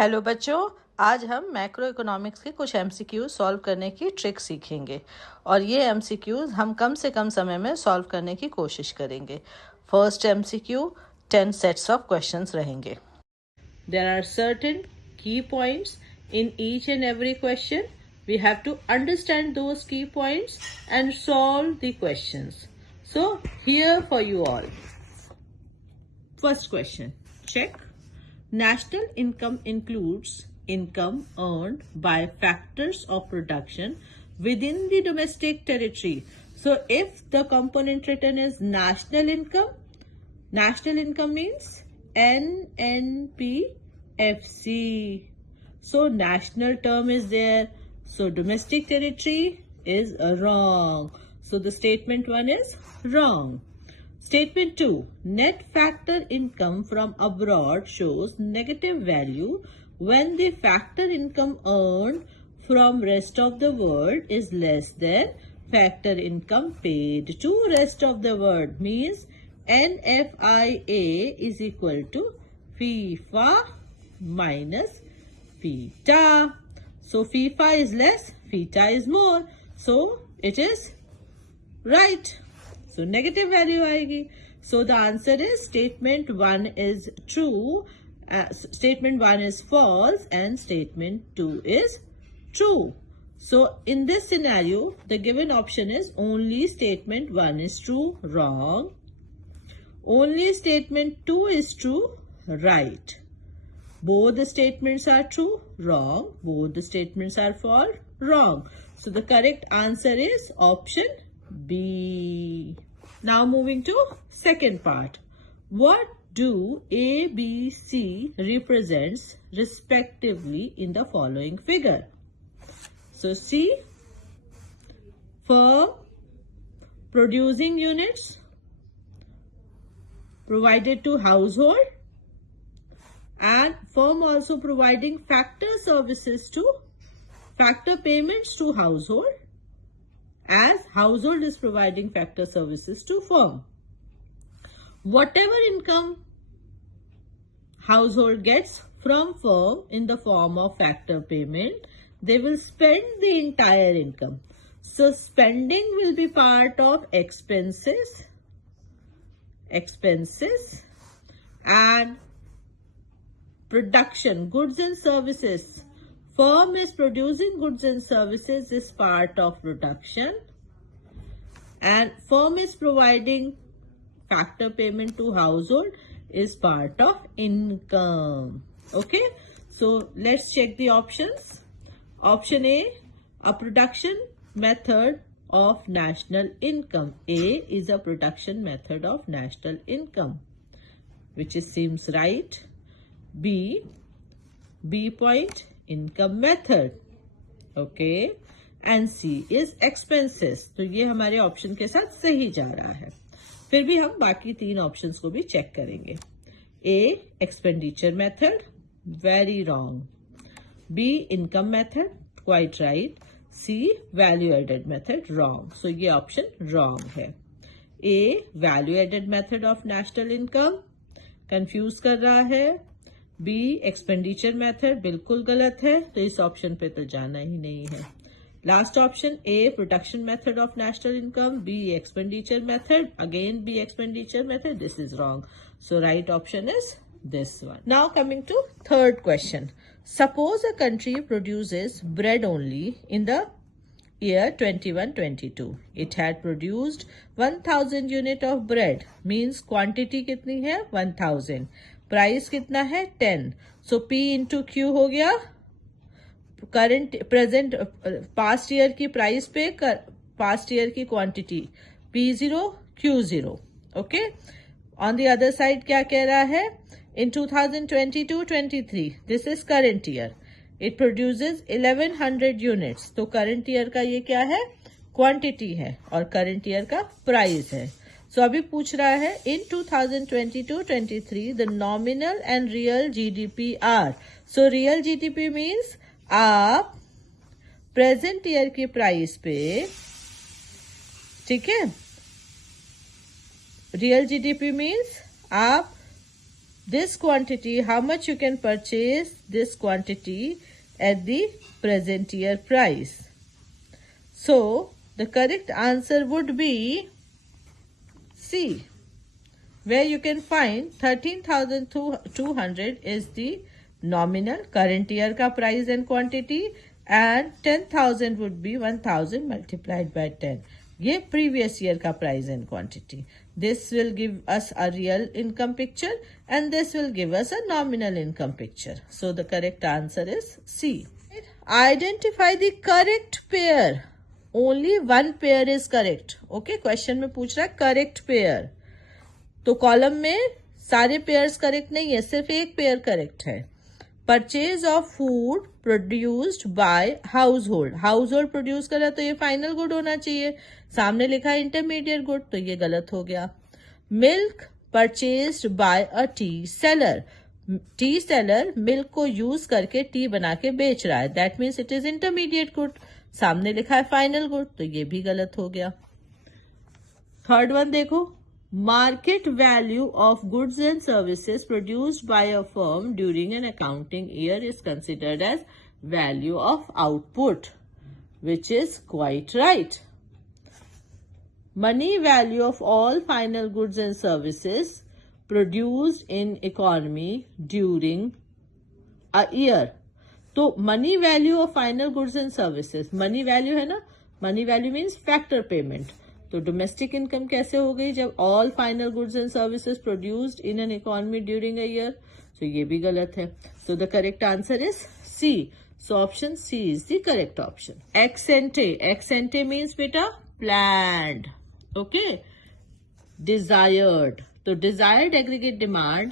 Hello बच्चों, आज हम मैक्रो इकोनॉमिक्स के कुछ एमसीक्यूज सॉल्व करने की ट्रिक सीखेंगे और ये एमसीक्यूज हम कम से कम समय में सॉल्व करने की कोशिश करेंगे। First MCQ 10 sets of questions रहेंगे। There are certain key points in each and every question. We have to understand those key points and solve the questions. So here for you all. First question, check. National income includes income earned by factors of production within the domestic territory. So if the component written is national income means NNPFC. So national term is there. So domestic territory is wrong. So the statement 1 is wrong. Statement 2. Net factor income from abroad shows negative value when the factor income earned from rest of the world is less than factor income paid to rest of the world. Means NFIA is equal to FIFA minus theta. So FIFA is less, theta is more. So it is right. So negative value आएगी. So the answer is statement 1 is true, statement 1 is false and statement 2 is true. So in this scenario, the given option is only statement 1 is true, wrong. Only statement 2 is true, right. Both the statements are true, wrong. Both the statements are false, wrong. So the correct answer is option B. Now moving to second part. What do A, B, C represents respectively in the following figure? So C, firm producing units provided to household, and firm also providing factor payments to household, as household is providing factor services to firm. Whatever income household gets from firm in the form of factor payment, they will spend the entire income. So spending will be part of expenses and production, goods and services. Firm is producing goods and services is part of production, and firm is providing factor payment to household is part of income. Okay, so let's check the options. Option A, a production method of national income. A is a production method of national income, which seems right. B point, income method. Okay, and C is expenses. तो ये हमारे option के साथ सही जा रहा है. फिर भी हम बाकी तीन ऑप्शंस को भी चेक करेंगे. A, expenditure method, very wrong. B, income method, quite right. C, value added method, wrong. So ये ऑप्शन wrong है. A, value added method of national income, confuse कर रहा है. B, एक्सपेंडिचर मेथड, बिल्कुल गलत है, तो इस ऑप्शन पे तो जाना ही नहीं है. Last option A, production method of national income. B, expenditure method, again B, expenditure method, this is wrong. So right option is this one. Now coming to third question. Suppose a country produces bread only in the year 21-22. It had produced 1000 unit of bread. Means quantity कितनी है? 1000. Price कितना है? 10. सो P into Q हो गया current present past year की price पे past year की quantity. P0 Q0. Okay, on the other side क्या कह रहा है? In 2022-23 this is current year. It produces 1100 units. तो करंट ईयर का ये क्या है? क्वांटिटी है और करंट ईयर का प्राइस है. सो अभी पूछ रहा है in 2022-23 the nominal and real GDP are. So real GDP means आप प्रेजेंट ईयर की प्राइस पे, ठीक है, रियल जीडीपी मीन्स आप this quantity, how much you can purchase this quantity at the present year price. So the correct answer would be C, where you can find 13,200 is the nominal current year ka price and quantity, and 10,000 would be 1,000 multiplied by 10. ये previous year का price and quantity. This will give us a real income picture and this will give us a nominal income picture. So the correct answer is C. Identify the correct pair. Only one pair is correct. Okay, question में पूछ रहा है correct pair. तो column में सारे pairs correct नहीं है, सिर्फ एक पेयर करेक्ट है. Purchase of food produced by house hold produce करा तो ये फाइनल गुड होना चाहिए. सामने लिखा है इंटरमीडिएट गुड, तो ये गलत हो गया. मिल्क परचेज्ड बाय अ टी सेलर मिल्क को यूज करके टी बना के बेच रहा है, that means it is intermediate good. सामने लिखा है फाइनल गुड, तो ये भी गलत हो गया. थर्ड वन देखो, market value of goods and services produced by a firm during an accounting year is considered as value of output, which is quite right. Money value of all final goods and services produced in economy during a year. तो money value of final goods and services, money value है ना, money value means factor payment. तो domestic income कैसे हो गई जब all final goods and services produced in an economy during a year. तो ये भी गलत है. So the correct answer is C. So option C is the correct option. Ex ante means बेटा प्लान्ड. Okay, desired. तो desired aggregate demand